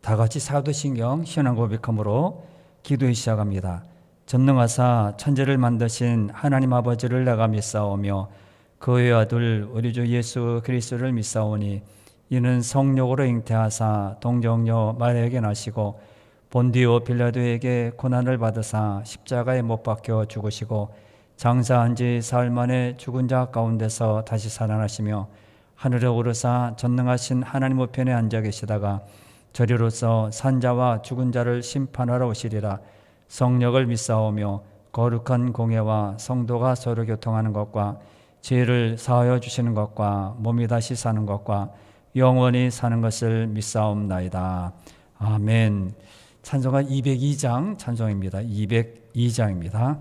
다 같이 사도신경 신앙 고백함으로 기도에 시작합니다. 전능하사 천지를 만드신 하나님 아버지를 내가 믿사오며 그의 아들 우리 주 예수 그리스도를 믿사오니 이는 성령으로 잉태하사 동정녀 마리아에게 나시고 본디오 빌라도에게 고난을 받으사 십자가에 못 박혀 죽으시고 장사한 지 사흘 만에 죽은 자 가운데서 다시 살아나시며 하늘에 오르사 전능하신 하나님 우편에 앉아 계시다가 저리로서 산자와 죽은 자를 심판하러 오시리라. 성령을 믿사오며 거룩한 공예와 성도가 서로 교통하는 것과 죄를 사하여 주시는 것과 몸이 다시 사는 것과 영원히 사는 것을 믿사옵나이다. 아멘. 찬송가 202장 찬송입니다. 202장입니다.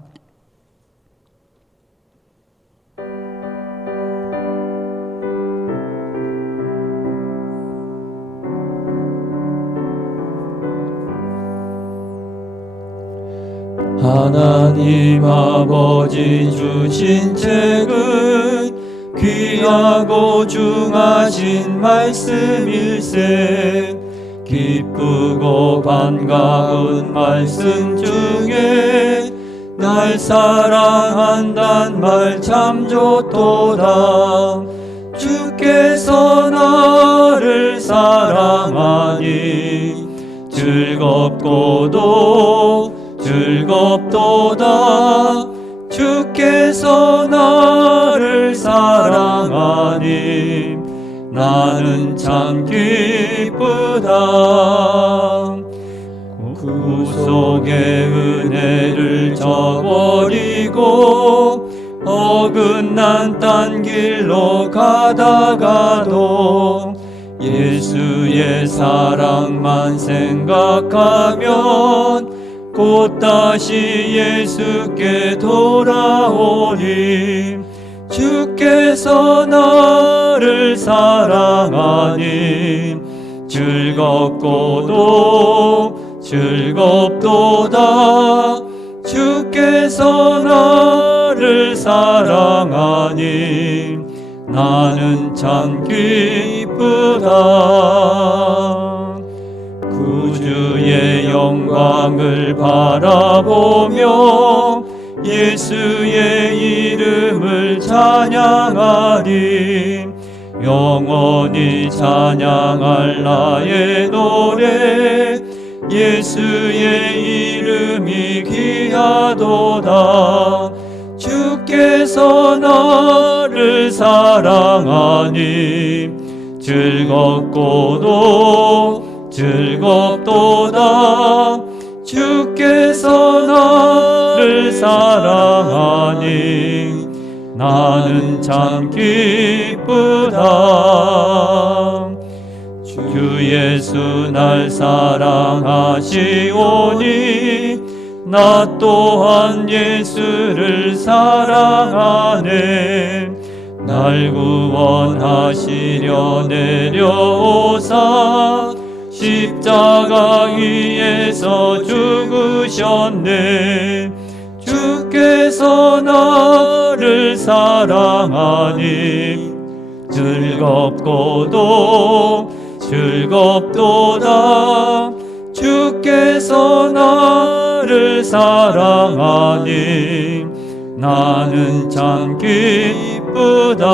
하나님 아버지 주신 책은 귀하고 중하신 말씀일세. 기쁘고 반가운 말씀 중에 날 사랑한단 말 참 좋도다. 주께서 나를 사랑하니 즐겁고도 즐겁도다. 주께서 나를 사랑하니 나는 참 기쁘다. 구속의 은혜를 저버리고 어긋난 딴 길로 가다가도 예수의 사랑만 생각하면 곧 다시 예수께 돌아오니 주께서 나를 사랑하니 즐겁고도 즐겁도다. 주께서 나를 사랑하니 나는 참 기쁘다. 구주의 영광을 바라보며 예수의 이름을 찬양하리. 영원히 찬양할 나의 노래 예수의 이름이 귀하도다. 주께서 나를 사랑하니 즐겁고도 즐겁도다. 주께서 나를 사랑하니 나는 참 기쁘다. 주 예수 날 사랑하시오니 나 또한 예수를 사랑하네. 날 구원하시려 내려오사 십자가 위에서 죽으셨네. 주께서 나를 사랑하니 즐겁고도 즐겁도다. 주께서 나를 사랑하니 나는 참 기쁘다.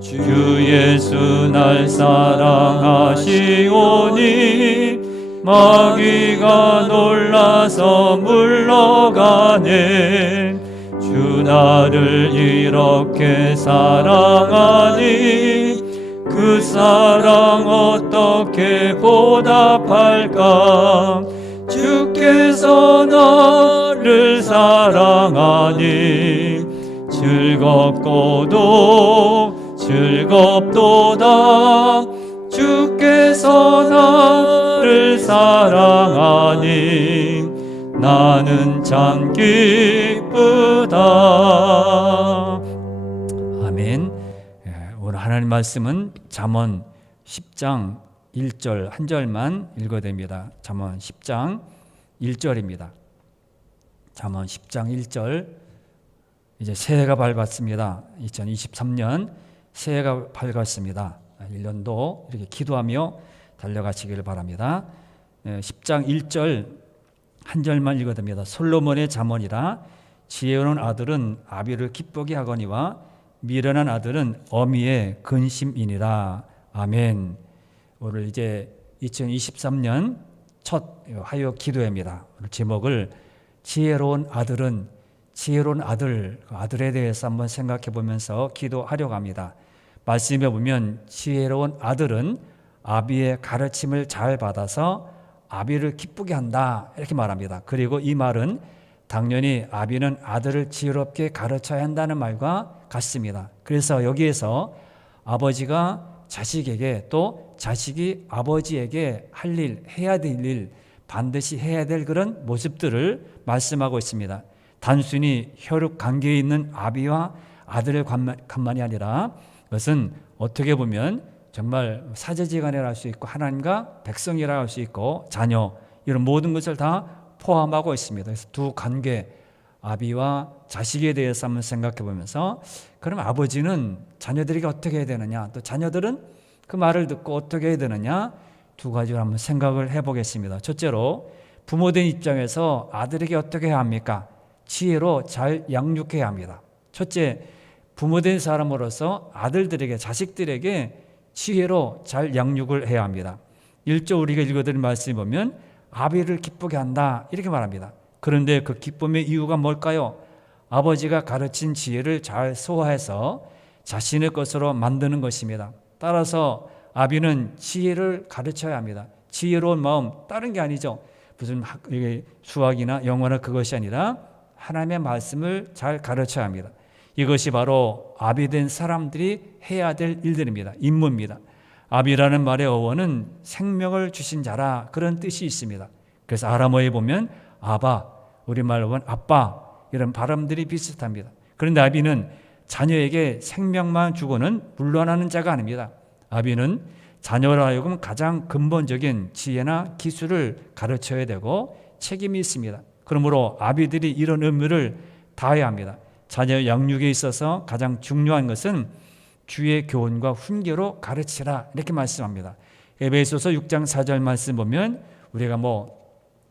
주 예수 날 사랑하시오니 마귀가 놀라서 물러가네. 주 나를 이렇게 사랑하니 그 사랑 어떻게 보답할까. 주께서 나를 사랑하니 즐겁고도 즐겁도다. 주께서 나를 사랑하니 나는 참 기쁘다. 아멘. 오늘 하나님 말씀은 잠언 10장 1절 한 절만 읽어야 됩니다. 잠언 10장 1절입니다. 잠언 10장 1절. 이제 새해가 밝았습니다. 2023년 새해가 밝았습니다. 1년도 이렇게 기도하며 달려가시기를 바랍니다. 10장 1절 한 절만 읽어듭니다. 솔로몬의 잠언이라 지혜로운 아들은 아비를 기쁘게 하거니와 미련한 아들은 어미의 근심이니라. 아멘. 오늘 이제 2023년 첫 화요 기도회입니다. 오늘 제목을 지혜로운 아들은 지혜로운 아들에 대해서 한번 생각해 보면서 기도하려고 합니다. 말씀에 보면 지혜로운 아들은 아비의 가르침을 잘 받아서 아비를 기쁘게 한다 이렇게 말합니다. 그리고 이 말은 당연히 아비는 아들을 지혜롭게 가르쳐야 한다는 말과 같습니다. 그래서 여기에서 아버지가 자식에게 또 자식이 아버지에게 할 일, 해야 될 일, 반드시 해야 될 그런 모습들을 말씀하고 있습니다. 단순히 혈육 관계에 있는 아비와 아들의 관만이 아니라 그것은 어떻게 보면 정말 사제지간이라 할 수 있고 하나님과 백성이라 할 수 있고 자녀 이런 모든 것을 다 포함하고 있습니다. 그래서 두 관계 아비와 자식에 대해서 한번 생각해 보면서 그럼 아버지는 자녀들에게 어떻게 해야 되느냐 또 자녀들은 그 말을 듣고 어떻게 해야 되느냐 두 가지로 한번 생각을 해보겠습니다. 첫째로 부모된 입장에서 아들에게 어떻게 해야 합니까? 지혜로 잘 양육해야 합니다. 첫째, 부모된 사람으로서 아들들에게 자식들에게 지혜로 잘 양육을 해야 합니다. 1절 우리가 읽어드린 말씀을 보면 아비를 기쁘게 한다 이렇게 말합니다. 그런데 그 기쁨의 이유가 뭘까요? 아버지가 가르친 지혜를 잘 소화해서 자신의 것으로 만드는 것입니다. 따라서 아비는 지혜를 가르쳐야 합니다. 지혜로운 마음 다른 게 아니죠. 무슨 수학이나 영어나 그것이 아니라 하나님의 말씀을 잘 가르쳐야 합니다. 이것이 바로 아비된 사람들이 해야 될 일들입니다. 임무입니다. 아비라는 말의 어원은 생명을 주신 자라 그런 뜻이 있습니다. 그래서 아람어에 보면 아바, 우리말로 보면 아빠 이런 발음들이 비슷합니다. 그런데 아비는 자녀에게 생명만 주고는 물러나는 자가 아닙니다. 아비는 자녀로 하여금 가장 근본적인 지혜나 기술을 가르쳐야 되고 책임이 있습니다. 그러므로 아비들이 이런 의무를 다해야 합니다. 자녀 양육에 있어서 가장 중요한 것은 주의 교훈과 훈계로 가르치라 이렇게 말씀합니다. 에베소서 6장 4절 말씀 보면 우리가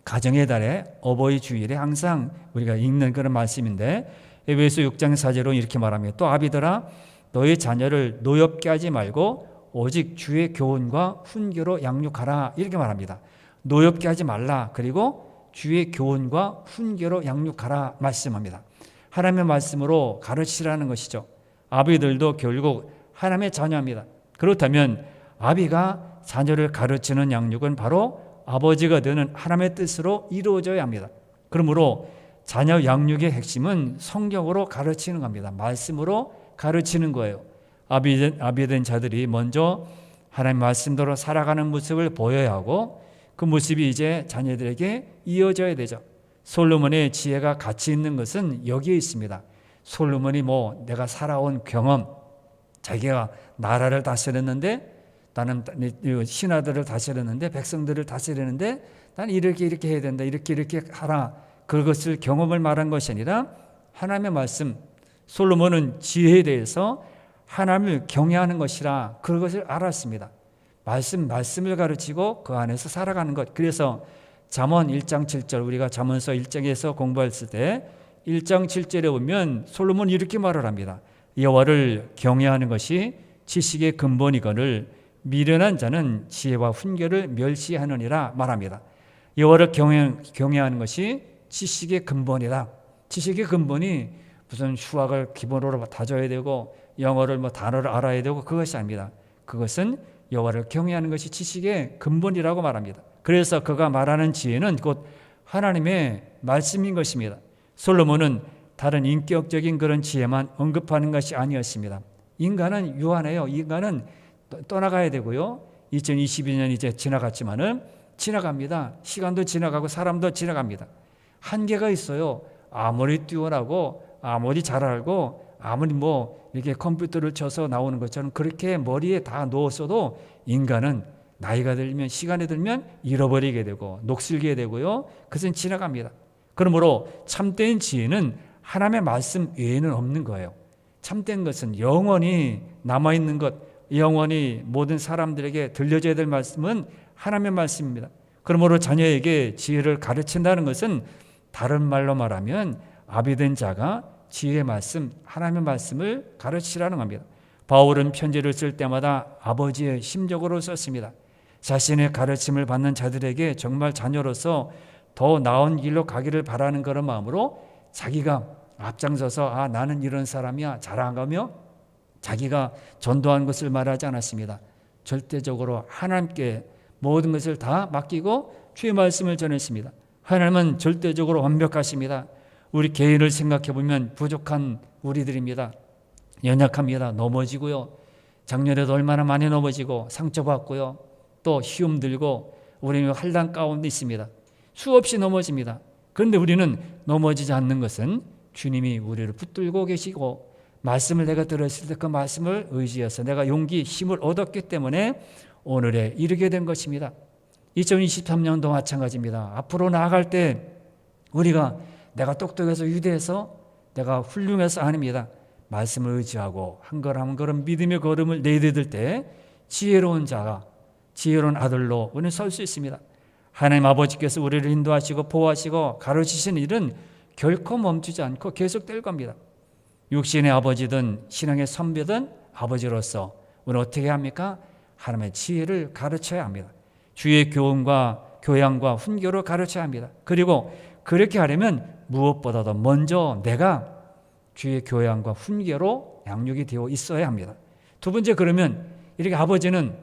가정의 달에 어버이 주일에 항상 우리가 읽는 그런 말씀인데 에베소 6장 4절로 이렇게 말합니다. 또 아비들아 너희 자녀를 노엽게 하지 말고 오직 주의 교훈과 훈계로 양육하라 이렇게 말합니다. 노엽게 하지 말라 그리고 주의 교훈과 훈계로 양육하라 말씀합니다. 하나님의 말씀으로 가르치라는 것이죠. 아비들도 결국 하나님의 자녀입니다. 그렇다면 아비가 자녀를 가르치는 양육은 바로 아버지가 되는 하나님의 뜻으로 이루어져야 합니다. 그러므로 자녀 양육의 핵심은 성경으로 가르치는 겁니다. 말씀으로 가르치는 거예요. 아비된 자들이 먼저 하나님 말씀대로 살아가는 모습을 보여야 하고 그 모습이 이제 자녀들에게 이어져야 되죠. 솔로몬의 지혜가 가치 있는 것은 여기에 있습니다. 솔로몬이 내가 살아온 경험, 자기가 나라를 다스렸는데 나는 신하들을 다스렸는데 백성들을 다스렸는데 나는 이렇게 해야 된다 이렇게 하라 그것을 경험을 말한 것이 아니라 하나님의 말씀 솔로몬은 지혜에 대해서 하나님을 경외하는 것이라 그것을 알았습니다. 말씀을 가르치고 그 안에서 살아가는 것. 그래서 잠언 1장 7절 우리가 잠언서 1장에서 공부했을 때 1장 7절에 보면 솔로몬이 이렇게 말을 합니다. 여호와를 경외하는 것이 지식의 근본이거늘 미련한 자는 지혜와 훈계를 멸시하느니라 말합니다. 여호와를 경외하는 것이 지식의 근본이다. 지식의 근본이 무슨 수학을 기본으로 다져야 되고 영어를 단어를 알아야 되고 그것이 아닙니다. 그것은 여호와를 경외하는 것이 지식의 근본이라고 말합니다. 그래서 그가 말하는 지혜는 곧 하나님의 말씀인 것입니다. 솔로몬은 다른 인격적인 그런 지혜만 언급하는 것이 아니었습니다. 인간은 유한해요. 인간은 떠나가야 되고요. 2022년 이제 지나갔지만은 지나갑니다. 시간도 지나가고 사람도 지나갑니다. 한계가 있어요. 아무리 뛰어나고 아무리 잘 알고 아무리 이렇게 컴퓨터를 쳐서 나오는 것처럼 그렇게 머리에 다 넣었어도 인간은 나이가 들면 시간이 들면 잃어버리게 되고 녹슬게 되고요. 그것은 지나갑니다. 그러므로 참된 지혜는 하나님의 말씀 외에는 없는 거예요. 참된 것은 영원히 남아있는 것, 영원히 모든 사람들에게 들려줘야 될 말씀은 하나님의 말씀입니다. 그러므로 자녀에게 지혜를 가르친다는 것은 다른 말로 말하면 아비된 자가 지혜의 말씀, 하나님의 말씀을 가르치라는 겁니다. 바울은 편지를 쓸 때마다 아버지의 심적으로 썼습니다. 자신의 가르침을 받는 자들에게 정말 자녀로서 더 나은 길로 가기를 바라는 그런 마음으로 자기가 앞장서서 나는 이런 사람이야 자랑하며 자기가 전도한 것을 말하지 않았습니다. 절대적으로 하나님께 모든 것을 다 맡기고 주의 말씀을 전했습니다. 하나님은 절대적으로 완벽하십니다. 우리 개인을 생각해 보면 부족한 우리들입니다. 연약합니다. 넘어지고요. 작년에도 얼마나 많이 넘어지고 상처받고요. 또 시험 들고 우리는 환난 가운데 있습니다. 수없이 넘어집니다. 그런데 우리는 넘어지지 않는 것은 주님이 우리를 붙들고 계시고 말씀을 내가 들었을 때 그 말씀을 의지해서 내가 용기, 힘을 얻었기 때문에 오늘에 이르게 된 것입니다. 2023년도 마찬가지입니다. 앞으로 나아갈 때 우리가 내가 똑똑해서 위대해서 내가 훌륭해서 아닙니다. 말씀을 의지하고 한 걸음 한 걸음 믿음의 걸음을 내디딜 때 지혜로운 자가 지혜로운 아들로 우리는 설 수 있습니다. 하나님 아버지께서 우리를 인도하시고 보호하시고 가르치시는 일은 결코 멈추지 않고 계속될 겁니다. 육신의 아버지든 신앙의 선배든 아버지로서 우리는 어떻게 합니까? 하나님의 지혜를 가르쳐야 합니다. 주의 교양과 훈계로 가르쳐야 합니다. 그리고 그렇게 하려면 무엇보다도 먼저 내가 주의 교양과 훈계로 양육이 되어 있어야 합니다. 두 번째, 그러면 이렇게 아버지는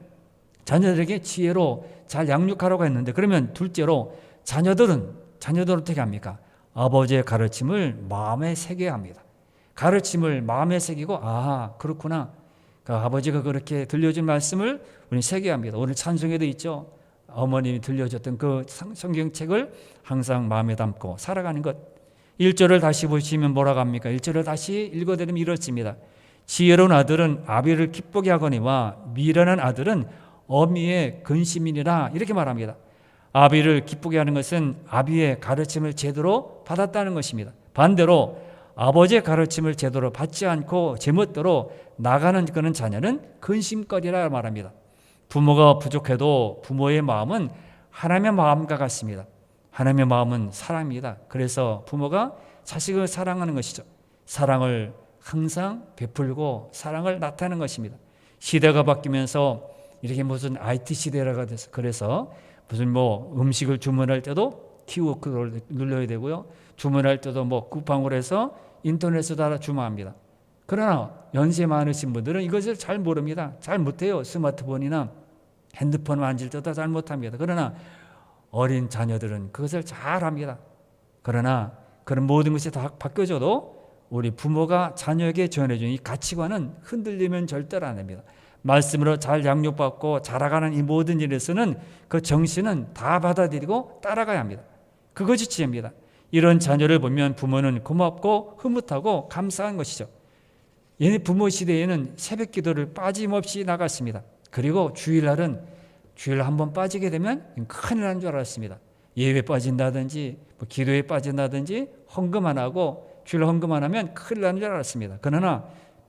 자녀들에게 지혜로 잘 양육하라고 했는데, 그러면 둘째로 자녀들은 어떻게 합니까? 아버지의 가르침을 마음에 새겨야 합니다. 가르침을 마음에 새기고 그렇구나. 그 아버지가 그렇게 들려준 말씀을 우리 새겨야 합니다. 오늘 찬송에도 있죠. 어머님이 들려줬던 그 성경책을 항상 마음에 담고 살아가는 것. 1절을 다시 보시면 뭐라고 합니까? 1절을 다시 읽어드리면 이렇습니다. 지혜로운 아들은 아비를 기쁘게 하거니와 미련한 아들은 어미의 근심이니라, 이렇게 말합니다. 아비를 기쁘게 하는 것은 아비의 가르침을 제대로 받았다는 것입니다. 반대로 아버지의 가르침을 제대로 받지 않고 제멋대로 나가는 그런 자녀는 근심거리라 말합니다. 부모가 부족해도 부모의 마음은 하나님의 마음과 같습니다. 하나님의 마음은 사랑입니다. 그래서 부모가 자식을 사랑하는 것이죠. 사랑을 항상 베풀고 사랑을 나타내는 것입니다. 시대가 바뀌면서 이렇게 무슨 IT 시대라고 돼서 그래서 무슨 음식을 주문할 때도 키워크를 눌러야 되고요. 주문할 때도 쿠팡으로 해서 인터넷으로 다 주문합니다. 그러나 연세 많으신 분들은 이것을 잘 모릅니다. 잘 못해요. 스마트폰이나 핸드폰 만질 때도 잘 못합니다. 그러나 어린 자녀들은 그것을 잘 합니다. 그러나 그런 모든 것이 다 바뀌어져도 우리 부모가 자녀에게 전해준 이 가치관은 흔들리면 절대로 안 됩니다. 말씀으로 잘 양육받고 자라가는 이 모든 일에서는 그 정신은 다 받아들이고 따라가야 합니다. 그것이 지혜입니다. 이런 자녀를 보면 부모는 고맙고 흐뭇하고 감사한 것이죠. 얘네 부모 시대에는 새벽 기도를 빠짐없이 나갔습니다. 그리고 주일날 한번 빠지게 되면 큰일 난 줄 알았습니다. 예배 빠진다든지 기도에 빠진다든지 헌금 안 하고 주일 헌금 안 하면 큰일 나는 줄 알았습니다. 그러나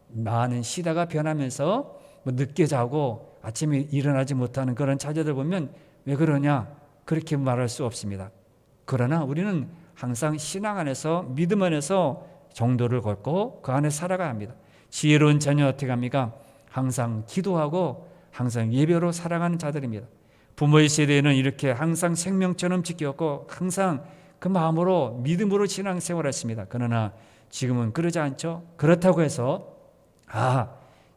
많은 시대가 변하면서 늦게 자고 아침에 일어나지 못하는 그런 자녀들 보면 왜 그러냐? 그렇게 말할 수 없습니다. 그러나 우리는 항상 신앙 안에서 믿음 안에서 정도를 걸고 그 안에 살아가야 합니다. 지혜로운 자녀 어떻게 합니까? 항상 기도하고 항상 예배로 살아가는 자들입니다. 부모의 세대에는 이렇게 항상 생명처럼 지켰고 항상 그 마음으로 믿음으로 신앙생활을 했습니다. 그러나 지금은 그러지 않죠. 그렇다고 해서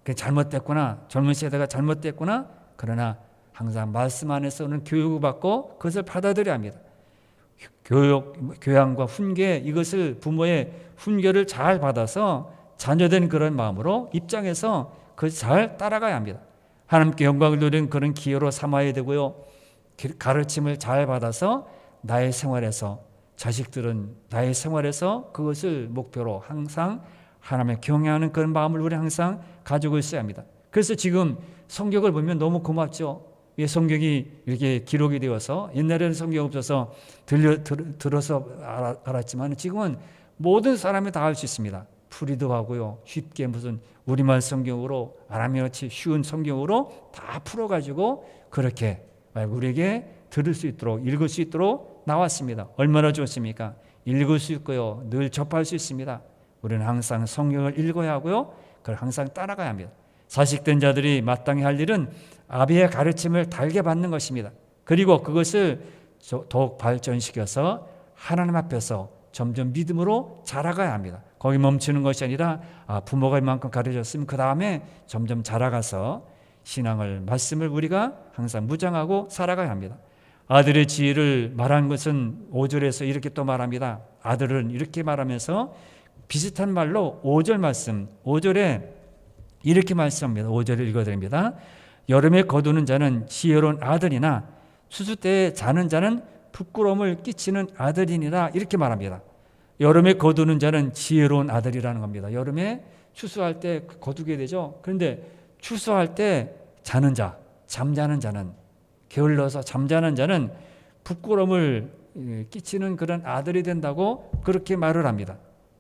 그게 잘못됐구나, 젊은 세대가 잘못됐구나. 그러나 항상 말씀 안에서는 교육을 받고 그것을 받아들여야 합니다. 교양과 훈계, 이것을 부모의 훈계를 잘 받아서 자녀된 그런 마음으로 입장해서 그것을 잘 따라가야 합니다. 하나님께 영광을 돌리는 그런 기회로 삼아야 되고요. 가르침을 잘 받아서 나의 생활에서, 자식들은 나의 생활에서 그것을 목표로 항상 하나님의 경외하는 그런 마음을 우리 항상 가지고 있어야 합니다. 그래서 지금 성경을 보면 너무 고맙죠. 왜 성경이 이렇게 기록이 되어서, 옛날에는 성경 없어서 들어서 알았지만 지금은 모든 사람이 다 알 수 있습니다. 풀이도 하고요. 쉽게 무슨 우리말 성경으로 아람어치 쉬운 성경으로 다 풀어가지고 그렇게 우리에게 들을 수 있도록, 읽을 수 있도록 나왔습니다. 얼마나 좋습니까? 읽을 수 있고요, 늘 접할 수 있습니다. 우리는 항상 성경을 읽어야 하고요, 그걸 항상 따라가야 합니다. 자식된 자들이 마땅히 할 일은 아비의 가르침을 달게 받는 것입니다. 그리고 그것을 더욱 발전시켜서 하나님 앞에서 점점 믿음으로 자라가야 합니다. 거기 멈추는 것이 아니라 부모가 이만큼 가르쳤으면 그 다음에 점점 자라가서 신앙을, 말씀을 우리가 항상 무장하고 살아가야 합니다. 아들의 지혜를 말한 것은 5절에서 이렇게 또 말합니다. 아들은 이렇게 말하면서 비슷한 말로 5절 말씀, 5절에 이렇게 말씀합니다. 5절을 읽어드립니다. 여름에 거두는 자는 지혜로운 아들이나 추수 때에 자는 자는 부끄러움을 끼치는 아들이니라, 이렇게 말합니다. 여름에 거두는 자는 지혜로운 아들이라는 겁니다. 여름에 추수할 때 거두게 되죠. 그런데 추수할 때 자는 자, 잠자는 자는, 게을러서 잠자는 자는 부끄러움을 끼치는 그런 아들이 된다고 그렇게 말을 합니다.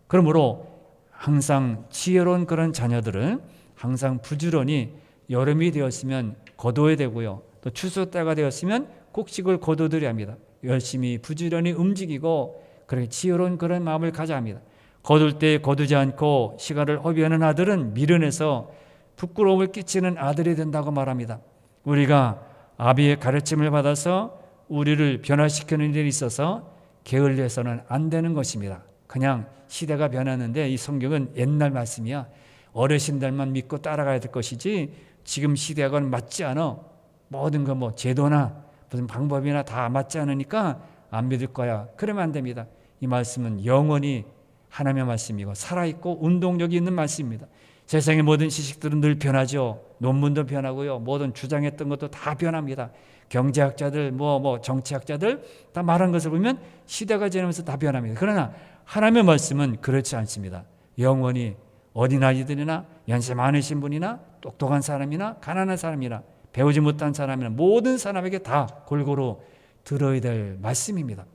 그러므로 항상 지혜로운 그런 자녀들은 항상 부지런히 여름이 되었으면 거둬야 되고요, 또 추수 때가 되었으면 곡식을 거둬들여야 합니다. 열심히 부지런히 움직이고 그렇게 지혜로운 그런 마음을 가져야 합니다. 거둘 때 거두지 않고 시간을 허비하는 아들은 미련해서 부끄러움을 끼치는 아들이 된다고 말합니다. 우리가 아비의 가르침을 받아서 우리를 변화시키는 일이 있어서 게을러서는 안 되는 것입니다. 그냥 시대가 변하는데 이 성경은 옛날 말씀이야. 어르신들만 믿고 따라가야 될 것이지 지금 시대하고는 맞지 않아. 모든 거 제도나 무슨 방법이나 다 맞지 않으니까 안 믿을 거야. 그러면 안 됩니다. 이 말씀은 영원히 하나님의 말씀이고 살아있고 운동력이 있는 말씀입니다. 세상의 모든 지식들은 늘 변하죠. 논문도 변하고요, 모든 주장했던 것도 다 변합니다. 경제학자들, 정치학자들 다 말한 것을 보면 시대가 지나면서 다 변합니다. 그러나 하나님의 말씀은 그렇지 않습니다. 영원히 어린아이들이나 연세 많으신 분이나 똑똑한 사람이나 가난한 사람이나 배우지 못한 사람이나 모든 사람에게 다 골고루 들어야 될 말씀입니다.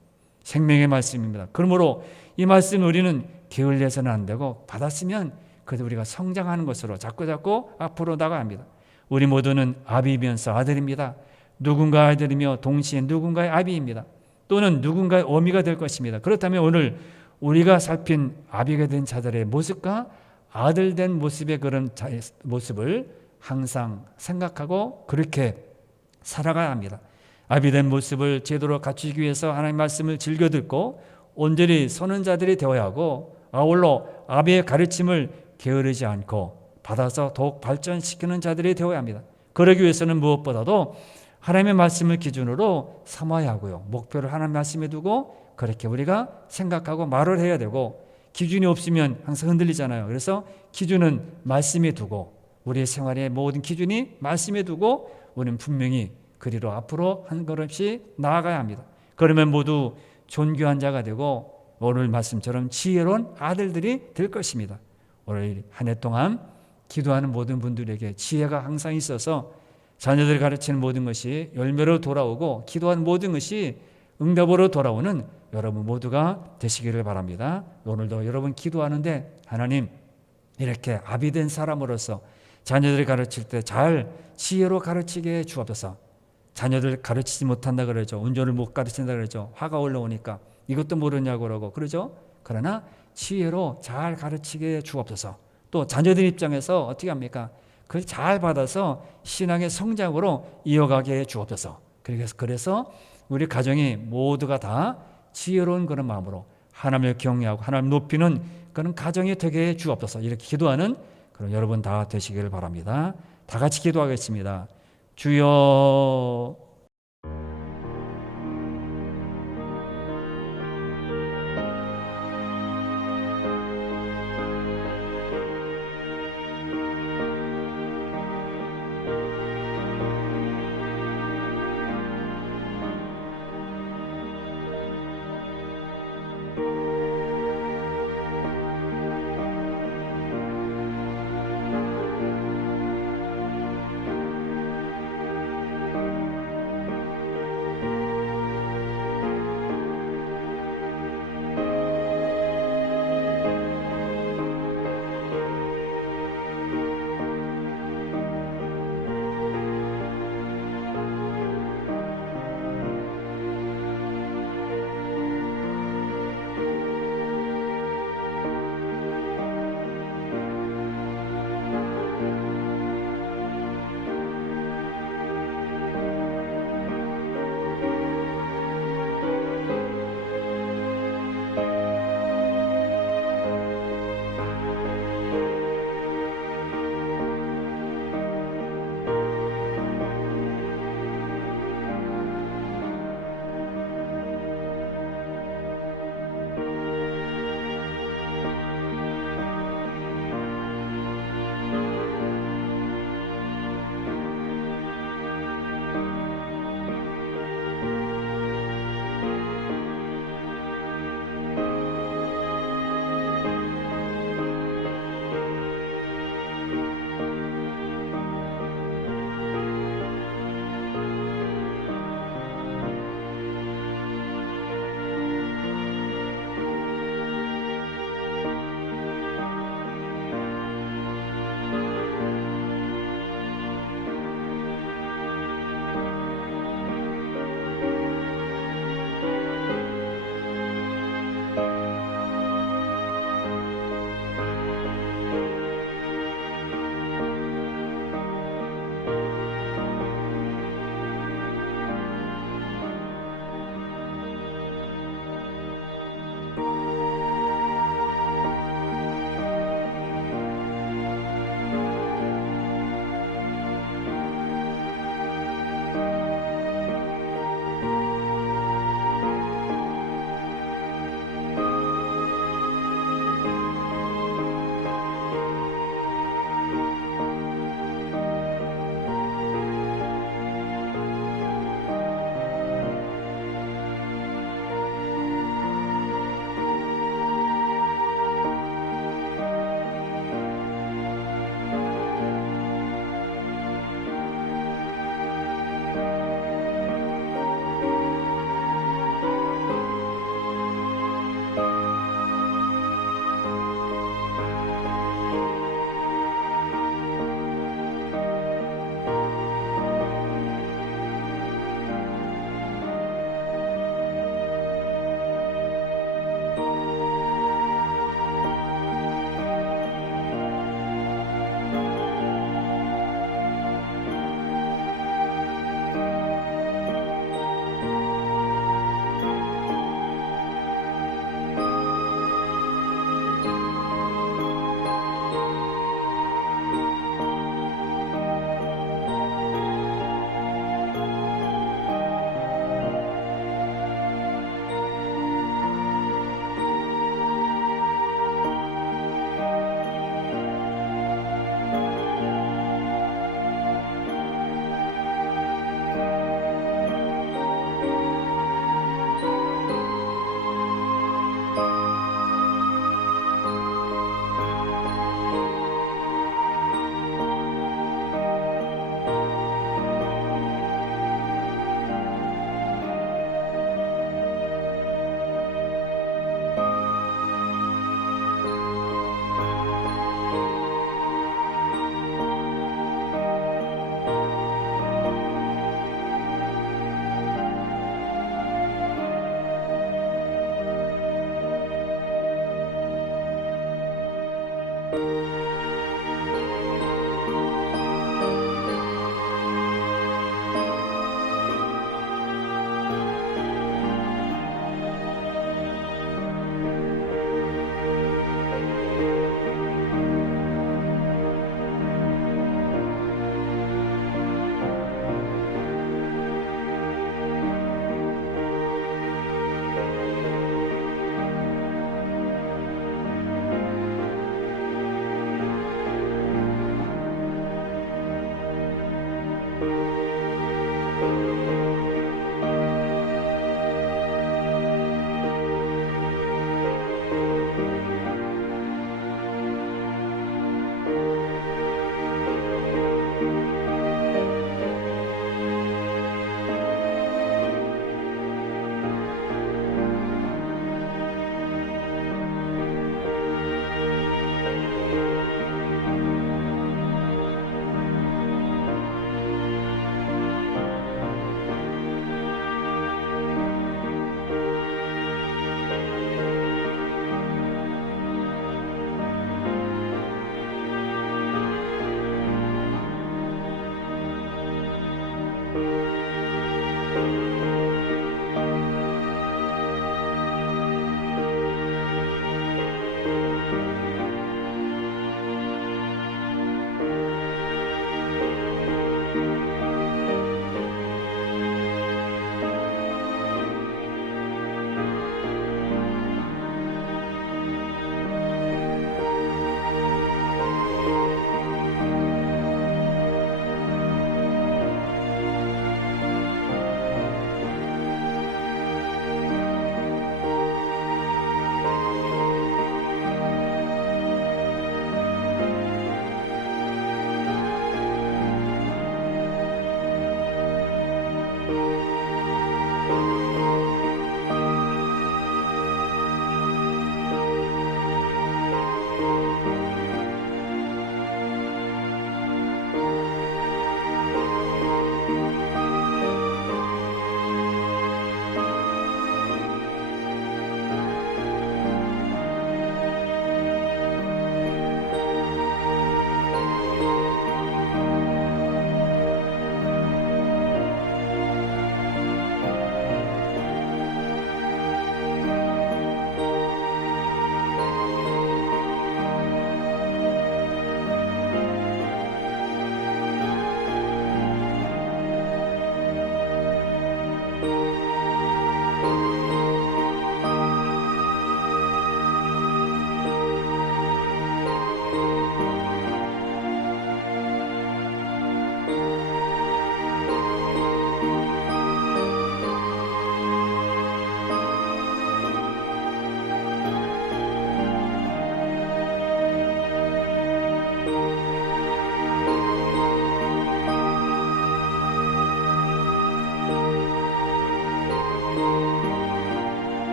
생명의 말씀입니다. 그러므로 이 말씀을 우리는 게을러서는 안 되고 받았으면 그래도 우리가 성장하는 것으로 자꾸 앞으로 나가야 합니다. 우리 모두는 아비이면서 아들입니다. 누군가의 아들이며 동시에 누군가의 아비입니다. 또는 누군가의 어미가 될 것입니다. 그렇다면 오늘 우리가 살핀 아비가 된 자들의 모습과 아들 된 모습의 그런 모습을 항상 생각하고 그렇게 살아가야 합니다. 아비 된 모습을 제대로 갖추기 위해서 하나님의 말씀을 즐겨 듣고 온전히 서는 자들이 되어야 하고, 아울러 아비의 가르침을 게으르지 않고 받아서 더욱 발전시키는 자들이 되어야 합니다. 그러기 위해서는 무엇보다도 하나님의 말씀을 기준으로 삼아야 하고요, 목표를 하나님의 말씀에 두고 그렇게 우리가 생각하고 말을 해야 되고, 기준이 없으면 항상 흔들리잖아요. 그래서 기준은 말씀에 두고, 우리의 생활의 모든 기준이 말씀에 두고 우리는 분명히 그리로 앞으로 한 걸음씩 나아가야 합니다. 그러면 모두 존귀한 자가 되고 오늘 말씀처럼 지혜로운 아들들이 될 것입니다. 오늘 한 해 동안 기도하는 모든 분들에게 지혜가 항상 있어서 자녀들을 가르치는 모든 것이 열매로 돌아오고 기도하는 모든 것이 응답으로 돌아오는 여러분 모두가 되시기를 바랍니다. 오늘도 여러분 기도하는데 하나님, 이렇게 아비된 사람으로서 자녀들을 가르칠 때 잘 지혜로 가르치게 주옵소서. 자녀들 가르치지 못한다 그러죠. 운전을 못 가르친다 그러죠. 화가 올라오니까 이것도 모르냐고 그러고 그러죠. 그러나 지혜로 잘 가르치게 주옵소서. 또 자녀들 입장에서 어떻게 합니까? 그걸 잘 받아서 신앙의 성장으로 이어가게 주옵소서. 그래서 우리 가정이 모두가 다 지혜로운 그런 마음으로 하나님을 경외하고 하나님 높이는 그런 가정이 되게 주옵소서. 이렇게 기도하는 그런 여러분 다 되시기를 바랍니다. 다 같이 기도하겠습니다. 주여